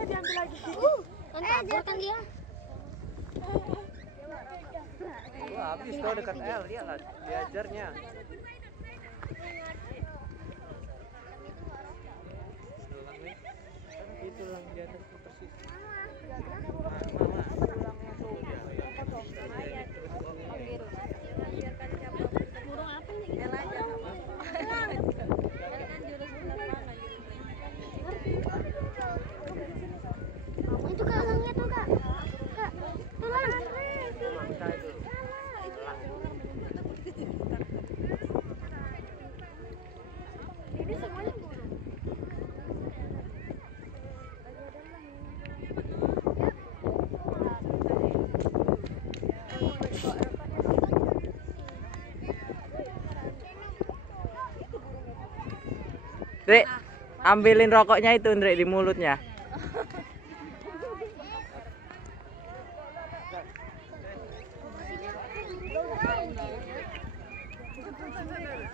Diambil lagi. Kabur kan dia. Wah, habis tuh dekat L, dia lah diajarnya. Itu lang di atas tuh persis. Burung apa nih? Itu kak elangnya tuh kak. Kak, elang. Ini semuanya burung. Ndre, ambilin rokoknya itu Ndre di mulutnya.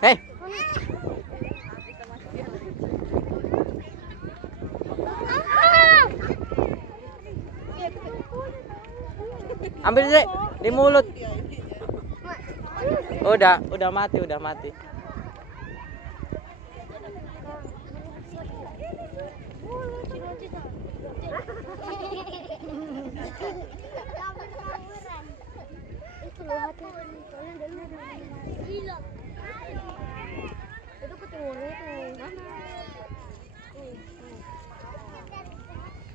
Hei. Ambil Ndre di mulut. Udah mati, udah mati. Itu loh hati-hati. Gila. Itu ketinggalan itu.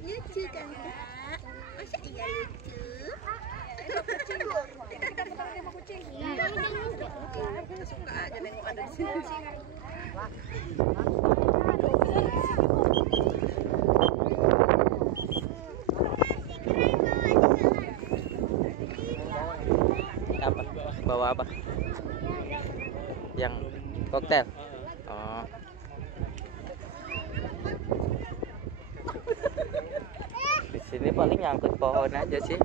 Lucu kan kak? Masa iya lucu? Kucing. Suka aja nengok ada di sini. Apa? Bawa apa? Yang koktail. Oh. Di sini paling nyangkut pohon aja sih.